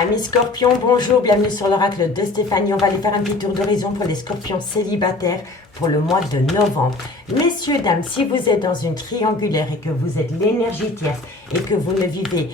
Amis scorpions, bonjour, bienvenue sur l'oracle de Stéphanie. On va aller faire un petit tour d'horizon pour les scorpions célibataires pour le mois de novembre. Messieurs, dames, si vous êtes dans une triangulaire et que vous êtes l'énergie tierce et que vous ne vivez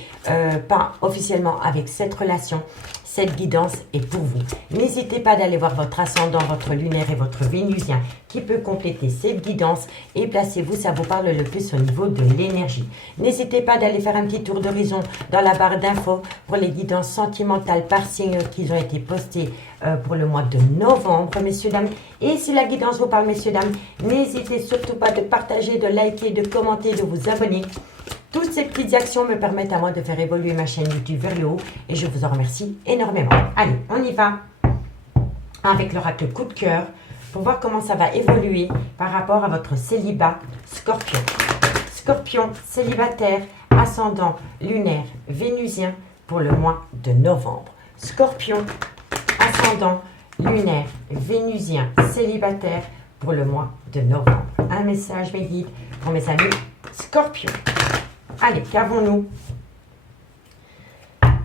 pas officiellement avec cette relation, cette guidance est pour vous. N'hésitez pas d'aller voir votre ascendant, votre lunaire et votre vénusien qui peut compléter cette guidance et placez-vous, ça vous parle le plus au niveau de l'énergie. N'hésitez pas d'aller faire un petit tour d'horizon dans la barre d'infos pour les guidances sentimentales par signe qui ont été postées pour le mois de novembre, messieurs, dames. Et si la guidance vous parle, messieurs, dames, n'hésitez surtout pas de partager, de liker, de commenter, de vous abonner. Toutes ces petites actions me permettent à moi de faire évoluer ma chaîne YouTube vers le haut et je vous en remercie énormément. Allez, on y va avec l'oracle coup de cœur pour voir comment ça va évoluer par rapport à votre célibat scorpion. Scorpion, célibataire, ascendant, lunaire, vénusien pour le mois de novembre. Scorpion, ascendant, lunaire, vénusien, célibataire pour le mois de novembre. Un message, mes guides, pour mes amis scorpions. Allez, qu'avons-nous?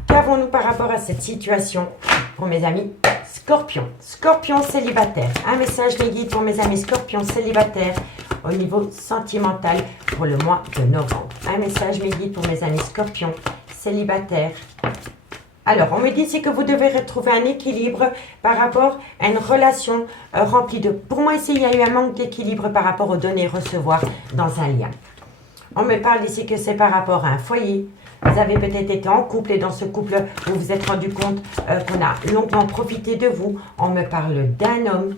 Qu'avons-nous par rapport à cette situation pour mes amis scorpions? Scorpions célibataires. Un message mes guides pour mes amis scorpions célibataires au niveau sentimental pour le mois de novembre. Un message mes guides pour mes amis scorpions célibataires. Alors, on me dit ici que vous devez retrouver un équilibre par rapport à une relation remplie de... Pour moi, ici, il y a eu un manque d'équilibre par rapport aux donner et recevoir dans un lien. On me parle ici que c'est par rapport à un foyer. Vous avez peut-être été en couple et dans ce couple, vous vous êtes rendu compte qu'on a longuement profité de vous. On me parle d'un homme,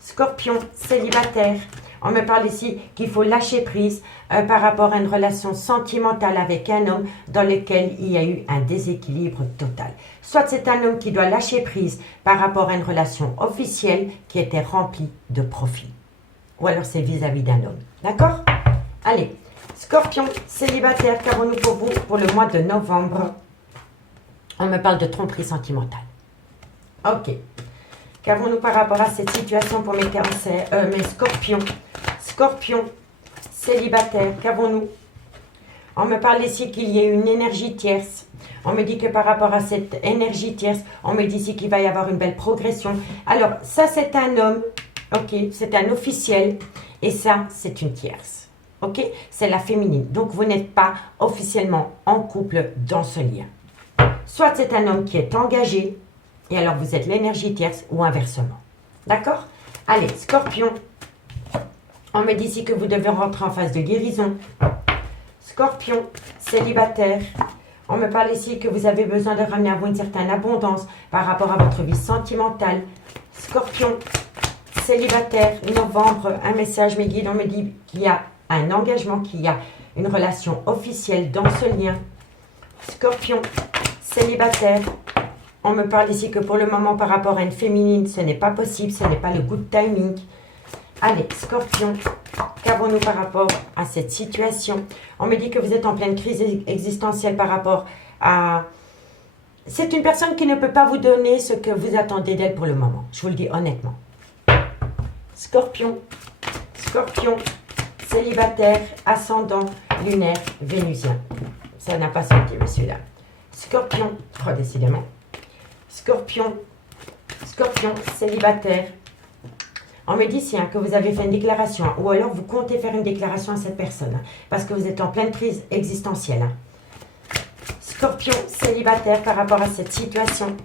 scorpion, célibataire. On me parle ici qu'il faut lâcher prise par rapport à une relation sentimentale avec un homme dans lequel il y a eu un déséquilibre total. Soit c'est un homme qui doit lâcher prise par rapport à une relation officielle qui était remplie de profit. Ou alors c'est vis-à-vis d'un homme. D'accord? Allez. Scorpion, célibataire, qu'avons-nous pour vous pour le mois de novembre? On me parle de tromperie sentimentale. Ok. Qu'avons-nous par rapport à cette situation pour mes scorpions? Scorpion, célibataire, qu'avons-nous? On me parle ici qu'il y a une énergie tierce. On me dit que par rapport à cette énergie tierce, on me dit ici qu'il va y avoir une belle progression. Alors, ça c'est un homme, ok, c'est un officiel, et ça c'est une tierce. Ok, c'est la féminine. Donc, vous n'êtes pas officiellement en couple dans ce lien. Soit c'est un homme qui est engagé, et alors vous êtes l'énergie tierce, ou inversement. D'accord? Allez, scorpion. On me dit ici que vous devez rentrer en phase de guérison. Scorpion, célibataire. On me parle ici que vous avez besoin de ramener à vous une certaine abondance par rapport à votre vie sentimentale. Scorpion, célibataire, novembre. Un message, mes guides, on me dit qu'il y a un engagement, qu'il y a une relation officielle dans ce lien. Scorpion, célibataire. On me parle ici que pour le moment, par rapport à une féminine, ce n'est pas possible, ce n'est pas le good timing. Allez, scorpion, qu'avons-nous par rapport à cette situation? On me dit que vous êtes en pleine crise existentielle par rapport à... C'est une personne qui ne peut pas vous donner ce que vous attendez d'elle pour le moment. Je vous le dis honnêtement. Scorpion, scorpion, célibataire, ascendant, lunaire, vénusien. Ça n'a pas sauté, monsieur, là. Scorpion, trop décidément. Scorpion, scorpion, célibataire. On me dit ici que vous avez fait une déclaration, ou alors vous comptez faire une déclaration à cette personne, parce que vous êtes en pleine crise existentielle. Scorpion, célibataire, par rapport à cette situation.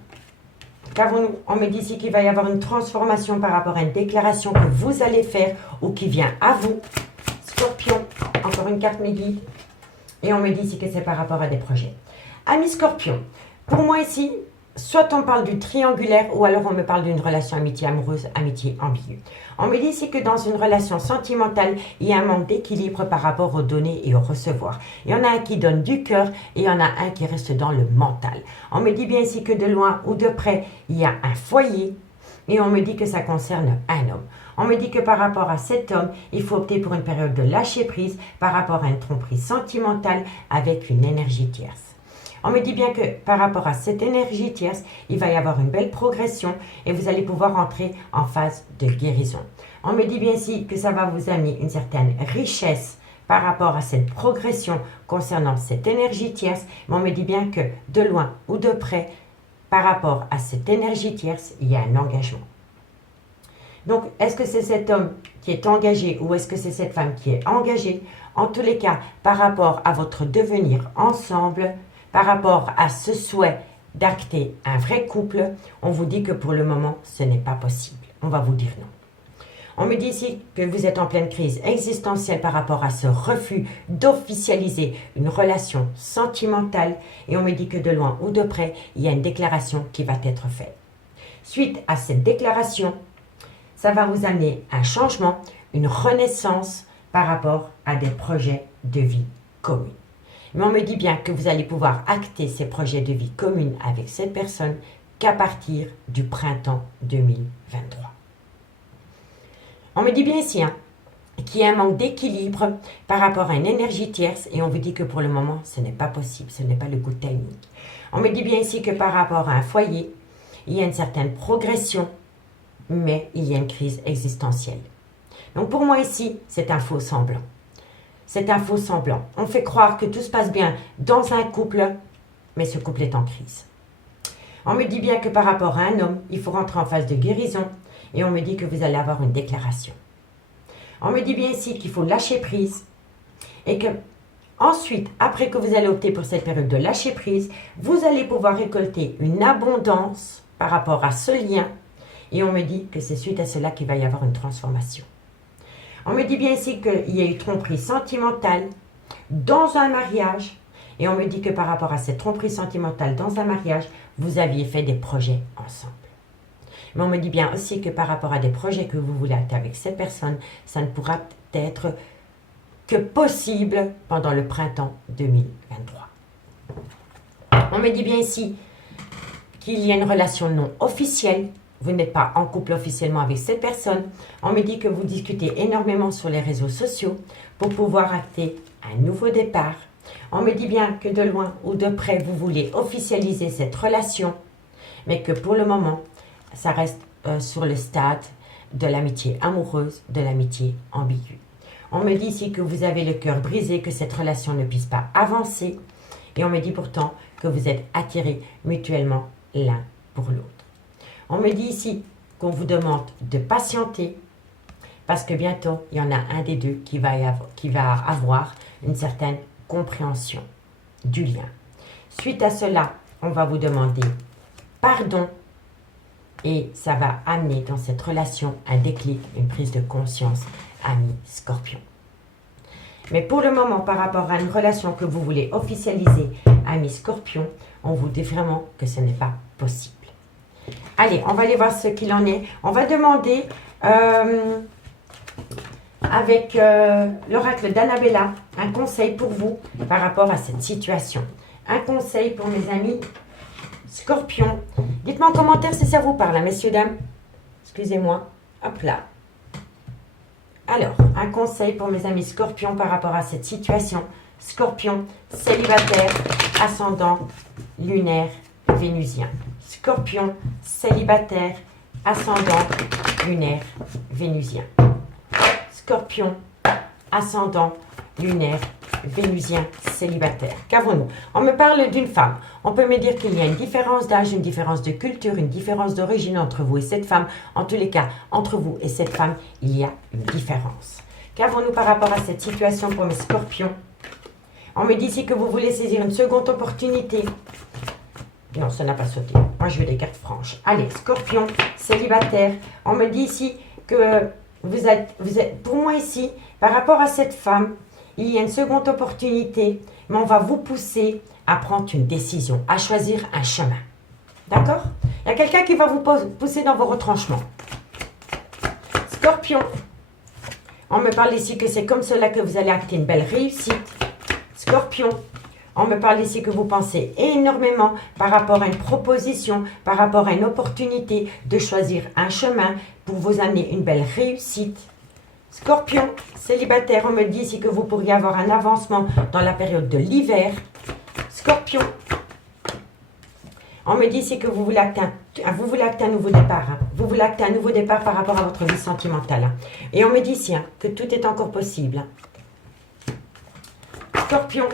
Qu'avons-nous? On me dit ici qu'il va y avoir une transformation par rapport à une déclaration que vous allez faire, ou qui vient à vous. Scorpion, encore une carte mes guides. Et on me dit ici que c'est par rapport à des projets. Amis Scorpion, pour moi ici, soit on parle du triangulaire ou alors on me parle d'une relation amitié amoureuse, amitié ambiguë. On me dit ici que dans une relation sentimentale, il y a un manque d'équilibre par rapport aux donner et au recevoir. Il y en a un qui donne du cœur et il y en a un qui reste dans le mental. On me dit bien ici que de loin ou de près, il y a un foyer et on me dit que ça concerne un homme. On me dit que par rapport à cet homme, il faut opter pour une période de lâcher prise par rapport à une tromperie sentimentale avec une énergie tierce. On me dit bien que par rapport à cette énergie tierce, il va y avoir une belle progression et vous allez pouvoir entrer en phase de guérison. On me dit bien ici que ça va vous amener une certaine richesse par rapport à cette progression concernant cette énergie tierce, mais on me dit bien que de loin ou de près, par rapport à cette énergie tierce, il y a un engagement. Donc, est-ce que c'est cet homme qui est engagé ou est-ce que c'est cette femme qui est engagée? En tous les cas, par rapport à votre devenir ensemble, par rapport à ce souhait d'acter un vrai couple, on vous dit que pour le moment, ce n'est pas possible. On va vous dire non. On me dit ici que vous êtes en pleine crise existentielle par rapport à ce refus d'officialiser une relation sentimentale et on me dit que de loin ou de près, il y a une déclaration qui va être faite. Suite à cette déclaration, ça va vous amener un changement, une renaissance par rapport à des projets de vie communs. Mais on me dit bien que vous allez pouvoir acter ces projets de vie communs avec cette personne qu'à partir du printemps 2023. On me dit bien ici qu'il y a un manque d'équilibre par rapport à une énergie tierce et on vous dit que pour le moment, ce n'est pas possible, ce n'est pas le good timing. On me dit bien ici que par rapport à un foyer, il y a une certaine progression, mais il y a une crise existentielle. Donc pour moi ici, c'est un faux semblant. C'est un faux semblant. On fait croire que tout se passe bien dans un couple, mais ce couple est en crise. On me dit bien que par rapport à un homme, il faut rentrer en phase de guérison et on me dit que vous allez avoir une déclaration. On me dit bien ici qu'il faut lâcher prise et que ensuite, après que vous allez opter pour cette période de lâcher prise, vous allez pouvoir récolter une abondance par rapport à ce lien et on me dit que c'est suite à cela qu'il va y avoir une transformation. On me dit bien ici qu'il y a eu tromperie sentimentale dans un mariage et on me dit que par rapport à cette tromperie sentimentale dans un mariage, vous aviez fait des projets ensemble. Mais on me dit bien aussi que par rapport à des projets que vous voulez acter avec cette personne, ça ne pourra être que possible pendant le printemps 2023. On me dit bien ici qu'il y a une relation non officielle. Vous n'êtes pas en couple officiellement avec cette personne. On me dit que vous discutez énormément sur les réseaux sociaux pour pouvoir acter un nouveau départ. On me dit bien que de loin ou de près, vous voulez officialiser cette relation, mais que pour le moment, ça reste sur le stade de l'amitié amoureuse, de l'amitié ambiguë. On me dit ici que vous avez le cœur brisé, que cette relation ne puisse pas avancer. Et on me dit pourtant que vous êtes attirés mutuellement l'un pour l'autre. On me dit ici qu'on vous demande de patienter parce que bientôt, il y en a un des deux qui va avoir une certaine compréhension du lien. Suite à cela, on va vous demander pardon et ça va amener dans cette relation un déclic, une prise de conscience, ami Scorpion. Mais pour le moment, par rapport à une relation que vous voulez officialiser, ami Scorpion, on vous dit vraiment que ce n'est pas possible. Allez, on va aller voir ce qu'il en est. On va demander avec l'oracle d'Annabella un conseil pour vous par rapport à cette situation. Un conseil pour mes amis Scorpion. Dites-moi en commentaire si ça vous parle, hein, messieurs, dames. Excusez-moi. Hop là. Alors, un conseil pour mes amis Scorpion par rapport à cette situation. Scorpion, célibataire, ascendant, lunaire, vénusien. Scorpion, célibataire, ascendant, lunaire, vénusien. Scorpion, ascendant, lunaire, vénusien, célibataire. Qu'avons-nous? On me parle d'une femme. On peut me dire qu'il y a une différence d'âge, une différence de culture, une différence d'origine entre vous et cette femme. En tous les cas, entre vous et cette femme, il y a une différence. Qu'avons-nous par rapport à cette situation pour mes Scorpions? On me dit ici que vous voulez saisir une seconde opportunité. Non, ça n'a pas sauté. Moi, je veux des cartes franches. Allez, Scorpion, célibataire. On me dit ici que vous êtes, pour moi ici, par rapport à cette femme, il y a une seconde opportunité, mais on va vous pousser à prendre une décision, à choisir un chemin. D'accord? Il y a quelqu'un qui va vous pousser dans vos retranchements. Scorpion, on me parle ici que c'est comme cela que vous allez acter une belle réussite. Scorpion, on me parle ici que vous pensez énormément par rapport à une proposition, par rapport à une opportunité de choisir un chemin pour vous amener une belle réussite. Scorpion, célibataire, on me dit ici que vous pourriez avoir un avancement dans la période de l'hiver. Scorpion, on me dit ici que vous voulez acter un nouveau départ. Hein. Vous voulez acter un nouveau départ par rapport à votre vie sentimentale. Hein. Et on me dit ici que tout est encore possible. Hein. Scorpion,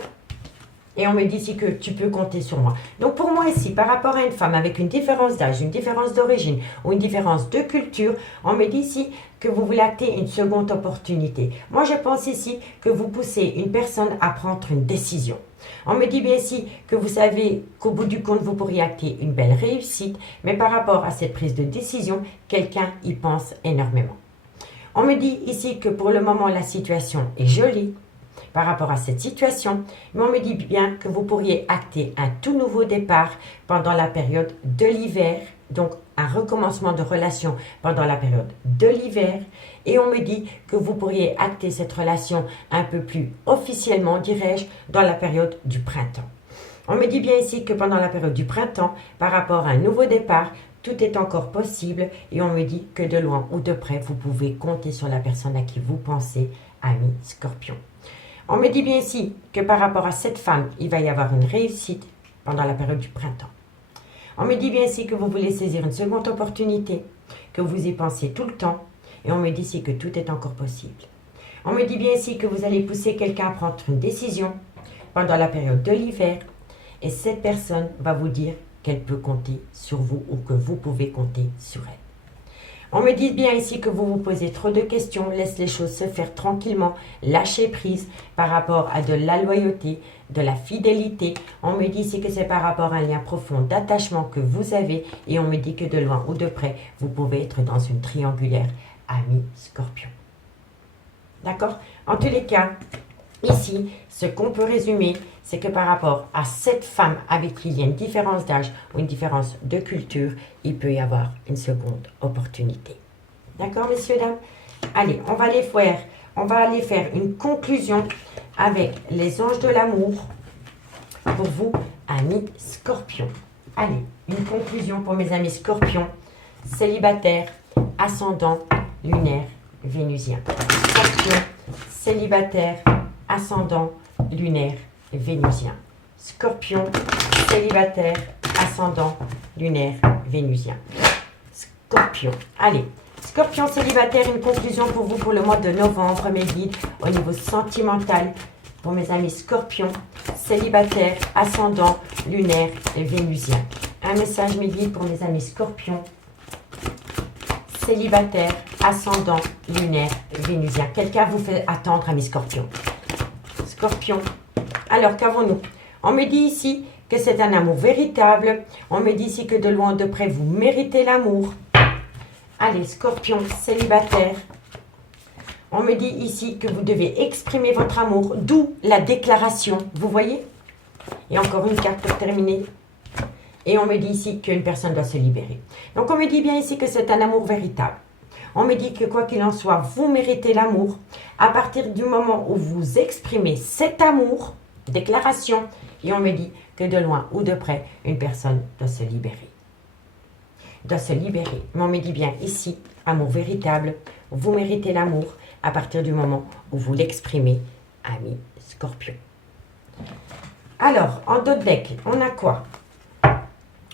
Et on me dit ici que tu peux compter sur moi. Donc pour moi ici, par rapport à une femme avec une différence d'âge, une différence d'origine ou une différence de culture, on me dit ici que vous voulez acter une seconde opportunité. Moi je pense ici que vous poussez une personne à prendre une décision. On me dit bien ici que vous savez qu'au bout du compte, vous pourriez acter une belle réussite, mais par rapport à cette prise de décision, quelqu'un y pense énormément. On me dit ici que pour le moment, la situation est jolie par rapport à cette situation, mais on me dit bien que vous pourriez acter un tout nouveau départ pendant la période de l'hiver, donc un recommencement de relation pendant la période de l'hiver, et on me dit que vous pourriez acter cette relation un peu plus officiellement, dirais-je, dans la période du printemps. On me dit bien ici que pendant la période du printemps, par rapport à un nouveau départ, tout est encore possible et on me dit que de loin ou de près, vous pouvez compter sur la personne à qui vous pensez, ami Scorpion. On me dit bien ici que par rapport à cette femme, il va y avoir une réussite pendant la période du printemps. On me dit bien ici que vous voulez saisir une seconde opportunité, que vous y pensez tout le temps et on me dit ici que tout est encore possible. On me dit bien ici que vous allez pousser quelqu'un à prendre une décision pendant la période de l'hiver et cette personne va vous dire qu'elle peut compter sur vous ou que vous pouvez compter sur elle. On me dit bien ici que vous vous posez trop de questions, laisse les choses se faire tranquillement, lâchez prise par rapport à de la loyauté, de la fidélité. On me dit ici que c'est par rapport à un lien profond d'attachement que vous avez et on me dit que de loin ou de près, vous pouvez être dans une triangulaire ami Scorpion. D'accord? En tous les cas, ici, ce qu'on peut résumer, c'est que par rapport à cette femme avec qui il y a une différence d'âge ou une différence de culture, il peut y avoir une seconde opportunité. D'accord, messieurs, dames? Allez, on va aller faire une conclusion avec les anges de l'amour pour vous, amis Scorpions. Allez, une conclusion pour mes amis Scorpions, célibataires, ascendant, lunaire, vénusien. Scorpion, célibataire, ascendant, lunaire, vénusien. Scorpion, célibataire, ascendant, lunaire, vénusien. Scorpion, allez. Scorpion célibataire, une conclusion pour vous pour le mois de novembre, mes guides, au niveau sentimental. Pour mes amis Scorpion, célibataire, ascendant, lunaire et vénusien. Un message, mes guides, pour mes amis Scorpion, célibataire, ascendant, lunaire, vénusien. Quelqu'un vous fait attendre, amis Scorpion. Scorpion. Alors, qu'avons-nous? On me dit ici que c'est un amour véritable. On me dit ici que de loin de près, vous méritez l'amour. Allez, Scorpion, célibataire. On me dit ici que vous devez exprimer votre amour, d'où la déclaration. Vous voyez? Et encore une carte pour terminer. Et on me dit ici qu'une personne doit se libérer. Donc, on me dit bien ici que c'est un amour véritable. On me dit que quoi qu'il en soit, vous méritez l'amour. À partir du moment où vous exprimez cet amour, déclaration, et on me dit que de loin ou de près, une personne doit se libérer. Doit se libérer. Mais on me dit bien ici, amour véritable, vous méritez l'amour à partir du moment où vous l'exprimez, ami Scorpion. Alors, en d'autres decks, on a quoi?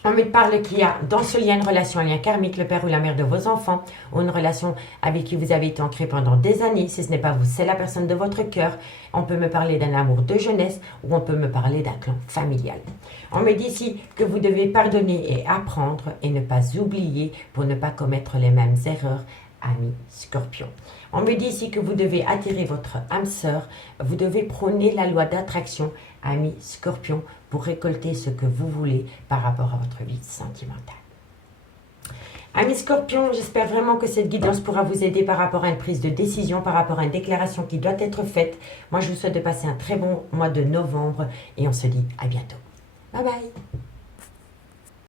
On me parle qu'il y a dans ce lien une relation, un lien karmique, le père ou la mère de vos enfants, ou une relation avec qui vous avez été ancré pendant des années. Si ce n'est pas vous, c'est la personne de votre cœur. On peut me parler d'un amour de jeunesse ou on peut me parler d'un clan familial. On me dit ici que vous devez pardonner et apprendre et ne pas oublier pour ne pas commettre les mêmes erreurs, ami Scorpion. On me dit ici que vous devez attirer votre âme sœur, vous devez prôner la loi d'attraction, ami Scorpion, pour récolter ce que vous voulez par rapport à votre vie sentimentale. Ami Scorpion, j'espère vraiment que cette guidance pourra vous aider par rapport à une prise de décision, par rapport à une déclaration qui doit être faite. Moi, je vous souhaite de passer un très bon mois de novembre et on se dit à bientôt. Bye bye.